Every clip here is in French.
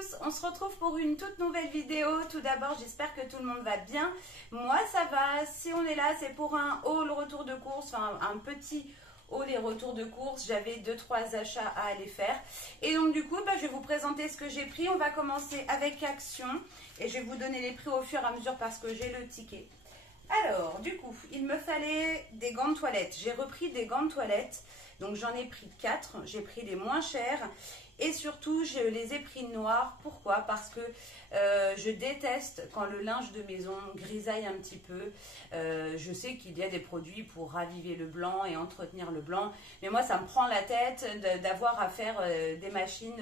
tous, on se retrouve pour une toute nouvelle vidéo. Tout d'abord, j'espère que tout le monde va bien. Moi, ça va. Si on est là, c'est pour un haul retour de course, enfin un petit haul et retour de course. J'avais 2-3 achats à aller faire. Et donc du coup, je vais vous présenter ce que j'ai pris. On va commencer avec Action et je vais vous donner les prix au fur et à mesure parce que j'ai le ticket. Alors, du coup, il me fallait des gants de toilette. J'ai repris des gants de toilette. Donc, j'en ai pris 4. J'ai pris les moins chers. Et surtout, je les ai pris noirs. Pourquoi? Parce que je déteste quand le linge de maison grisaille un petit peu. Je sais qu'il y a des produits pour raviver le blanc et entretenir le blanc. Mais moi, ça me prend la tête d'avoir à faire des machines...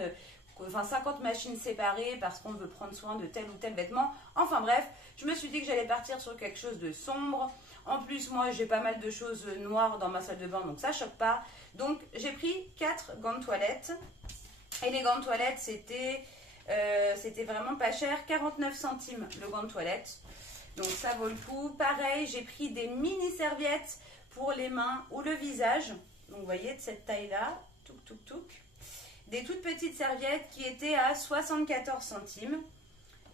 Enfin 50 machines séparées parce qu'on veut prendre soin de tel ou tel vêtement. Enfin bref, je me suis dit que j'allais partir sur quelque chose de sombre. En plus, moi, j'ai pas mal de choses noires dans ma salle de bain, donc ça choque pas. Donc, j'ai pris 4 gants de toilette. Et les gants de toilette, c'était vraiment pas cher. 49 centimes le gant de toilette. Donc, ça vaut le coup. Pareil, j'ai pris des mini serviettes pour les mains ou le visage. Donc, vous voyez, de cette taille-là. Touc, touc, touc. Des toutes petites serviettes qui étaient à 74 centimes.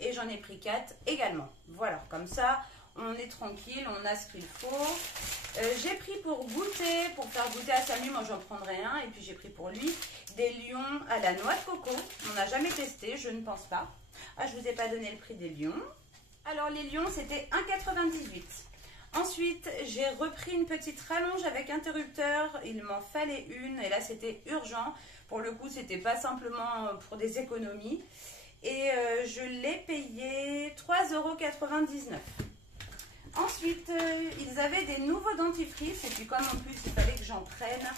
Et j'en ai pris 4 également. Voilà, comme ça, on est tranquille, on a ce qu'il faut. J'ai pris pour goûter, pour faire goûter à Samu, moi j'en prendrai un. Et puis j'ai pris pour lui des lions à la noix de coco. On n'a jamais testé, je ne pense pas. Ah, je ne vous ai pas donné le prix des lions. Alors les lions, c'était 1,98 €. Ensuite, j'ai repris une petite rallonge avec interrupteur. Il m'en fallait une. Et là, c'était urgent. Pour le coup, c'était pas simplement pour des économies. Et je l'ai payé 3,99 €. Ensuite, ils avaient des nouveaux dentifrices. Et puis, comme en plus, il fallait que j'en prenne,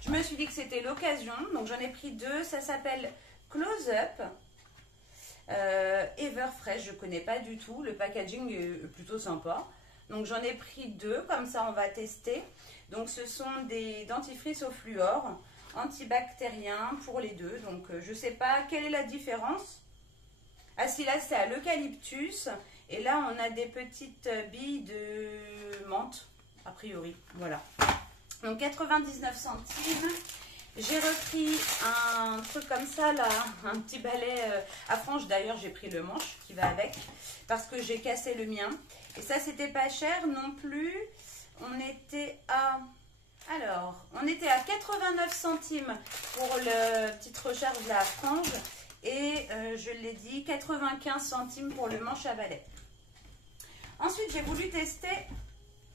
je me suis dit que c'était l'occasion. Donc, j'en ai pris 2. Ça s'appelle Close Up. Everfresh, je ne connais pas du tout. Le packaging est plutôt sympa. Donc j'en ai pris 2, comme ça on va tester. Donc ce sont des dentifrices au fluor, antibactériens pour les deux. Donc je ne sais pas quelle est la différence. Ah si, là c'est à l'eucalyptus. Et là on a des petites billes de menthe, a priori. Voilà. Donc 99 centimes. J'ai repris un truc comme ça, là, un petit balai à franges. D'ailleurs, j'ai pris le manche qui va avec parce que j'ai cassé le mien. Et ça, c'était pas cher non plus. On était à... Alors, on était à 89 centimes pour le petite recharge de la frange. Et je l'ai dit, 95 centimes pour le manche à balai. Ensuite, j'ai voulu tester...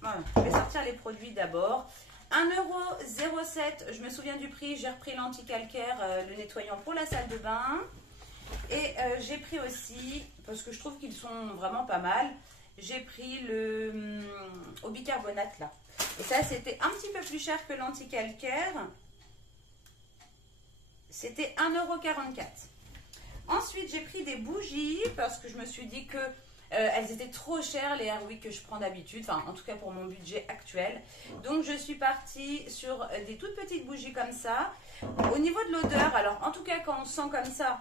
Voilà, je vais sortir les produits d'abord. 1,07 €, je me souviens du prix, j'ai repris l'anti-calcaire, le nettoyant pour la salle de bain. Et j'ai pris aussi, parce que je trouve qu'ils sont vraiment pas mal, j'ai pris le au bicarbonate là. Et ça, c'était un petit peu plus cher que l'anti-calcaire. C'était 1,44 €. Ensuite, j'ai pris des bougies, parce que je me suis dit que elles étaient trop chères, les Airwick que je prends d'habitude, enfin en tout cas pour mon budget actuel. Donc je suis partie sur des toutes petites bougies comme ça. Au niveau de l'odeur, alors en tout cas quand on sent comme ça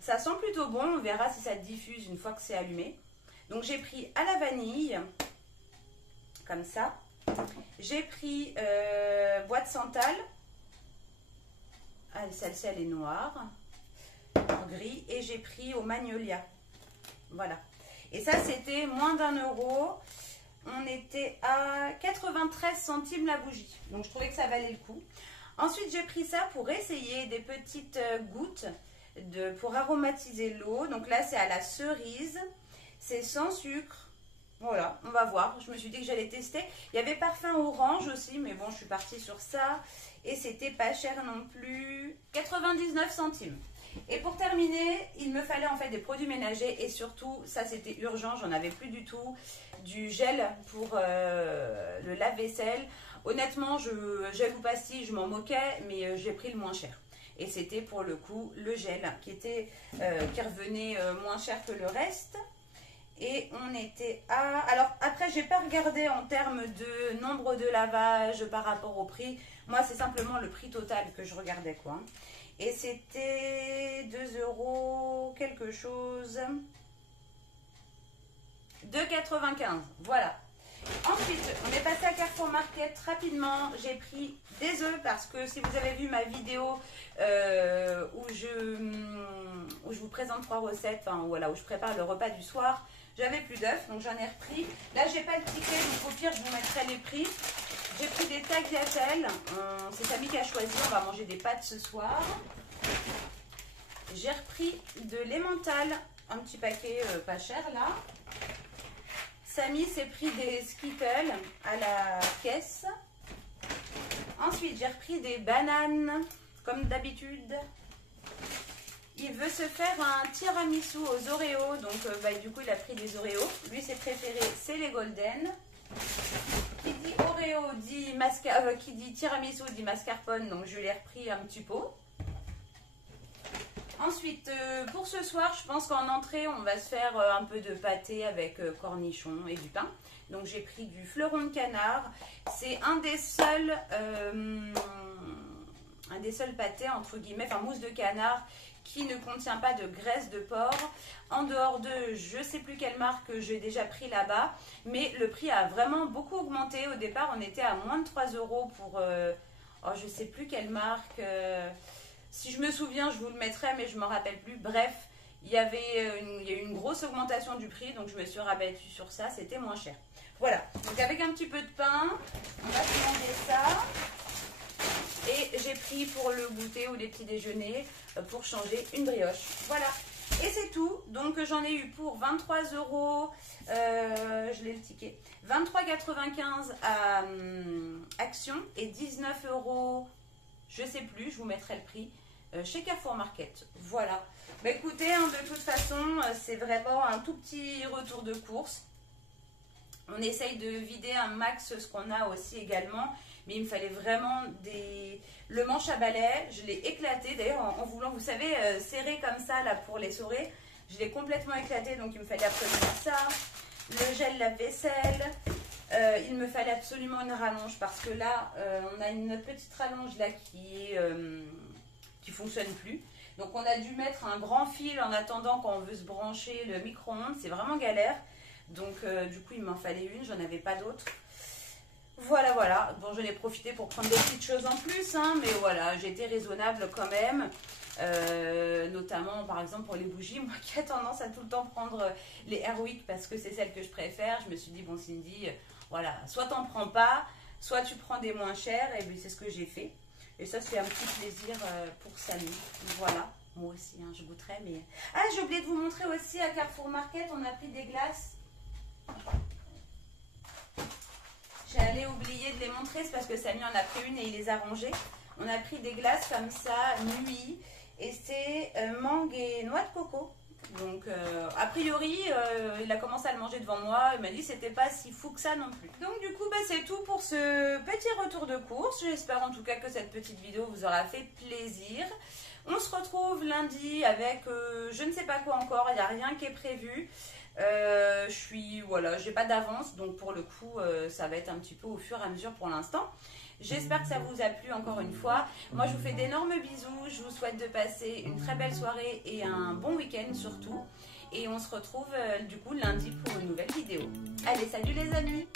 sent plutôt bon. On verra si ça diffuse une fois que c'est allumé. Donc j'ai pris à la vanille, comme ça. J'ai pris bois de santal. Ah, celle-ci elle est noire, en gris. Et j'ai pris au magnolia. Voilà. Et ça, c'était moins d'1 €. On était à 93 centimes la bougie. Donc, je trouvais que ça valait le coup. Ensuite, j'ai pris ça pour essayer des petites gouttes pour aromatiser l'eau. Donc là, c'est à la cerise. C'est sans sucre. Voilà, on va voir. Je me suis dit que j'allais tester. Il y avait parfum orange aussi, mais bon, je suis partie sur ça. Et c'était pas cher non plus. 99 centimes. Et pour terminer, il me fallait en fait des produits ménagers et surtout, ça c'était urgent, j'en avais plus du tout, du gel pour le lave-vaisselle. Honnêtement, gel ou pastille, je m'en moquais, mais j'ai pris le moins cher. Et c'était pour le coup le gel qui revenait moins cher que le reste. Et on était à... Alors après, j'ai pas regardé en termes de nombre de lavages par rapport au prix. Moi, c'est simplement le prix total que je regardais, quoi. Et c'était 2 € quelque chose. 2,95 €. Voilà. Ensuite, on est passé à Carrefour Market rapidement. J'ai pris des œufs parce que si vous avez vu ma vidéo où je vous présente 3 recettes, enfin voilà, où je prépare le repas du soir, j'avais plus d'œufs, donc j'en ai repris. Là, j'ai pas le ticket, donc au pire, je vous mettrai les prix. J'ai pris des tagliatelles. C'est Samy qui a choisi. On va manger des pâtes ce soir. J'ai repris de l'emmental, un petit paquet pas cher là. Samy s'est pris des Skittles à la caisse. Ensuite, j'ai repris des bananes, comme d'habitude. Il veut se faire un tiramisu aux Oreos, donc du coup, il a pris des Oreos. Lui, ses préférés, c'est les Golden. Qui dit Oreo dit qui dit tiramisu dit mascarpone, donc je lui ai repris un petit pot. Ensuite, pour ce soir, je pense qu'en entrée, on va se faire un peu de pâté avec cornichons et du pain. Donc j'ai pris du fleuron de canard. C'est un des seuls pâtés, entre guillemets, enfin mousse de canard, qui ne contient pas de graisse de porc. En dehors de, je ne sais plus quelle marque j'ai déjà pris là-bas, mais le prix a vraiment beaucoup augmenté. Au départ, on était à moins de 3 € pour, je ne sais plus quelle marque. Si je me souviens, je vous le mettrai, mais je ne me rappelle plus. Bref, il y a eu une grosse augmentation du prix, donc je me suis rabattue sur ça, c'était moins cher. Voilà, donc avec un petit peu de pain, on va se manger ça. Et j'ai pris pour le goûter ou les petits déjeuners, pour changer, une brioche. Voilà, et c'est tout. Donc j'en ai eu pour 23 €, je l'ai le ticket, 23,95 € à Action et 19 €, je sais plus, je vous mettrai le prix, chez Carrefour Market. Voilà. Bah écoutez, de toute façon, c'est vraiment un tout petit retour de course. On essaye de vider un max ce qu'on a aussi également. Mais il me fallait vraiment le manche à balai. Je l'ai éclaté. D'ailleurs, en voulant, vous savez, serrer comme ça là pour les essorer. Je l'ai complètement éclaté. Donc, il me fallait absolument ça. Le gel lave-vaisselle. Il me fallait absolument une rallonge parce que là, on a une petite rallonge là qui fonctionne plus. Donc, on a dû mettre un grand fil en attendant quand on veut se brancher le micro-ondes. C'est vraiment galère. Donc, du coup, il m'en fallait une. J'en avais pas d'autres. Voilà, voilà. Bon, j'en ai profité pour prendre des petites choses en plus, hein, mais voilà, j'ai été raisonnable quand même. Notamment, par exemple, pour les bougies, moi qui ai tendance à tout le temps prendre les Airwick parce que c'est celles que je préfère. Je me suis dit, bon, Cindy, voilà, soit t'en prends pas, soit tu prends des moins chères, et bien c'est ce que j'ai fait. Et ça, c'est un petit plaisir pour Samy. Voilà, moi aussi, hein, je goûterai, mais... Ah, j'ai oublié de vous montrer aussi à Carrefour Market, on a pris des glaces. J'allais oublier de les montrer, c'est parce que Samy en a pris une et il les a rangées. On a pris des glaces comme ça, nuit, et c'est mangue et noix de coco. Donc, a priori, il a commencé à le manger devant moi. Il m'a dit que c'était pas si fou que ça non plus. Donc, du coup, c'est tout pour ce petit retour de course. J'espère en tout cas que cette petite vidéo vous aura fait plaisir. On se retrouve lundi avec je ne sais pas quoi encore. Il n'y a rien qui est prévu. Voilà, j'ai pas d'avance, donc pour le coup, ça va être un petit peu au fur et à mesure pour l'instant. J'espère que ça vous a plu encore une fois. Moi, je vous fais d'énormes bisous. Je vous souhaite de passer une très belle soirée et un bon week-end surtout. Et on se retrouve du coup lundi pour une nouvelle vidéo. Allez, salut les amis!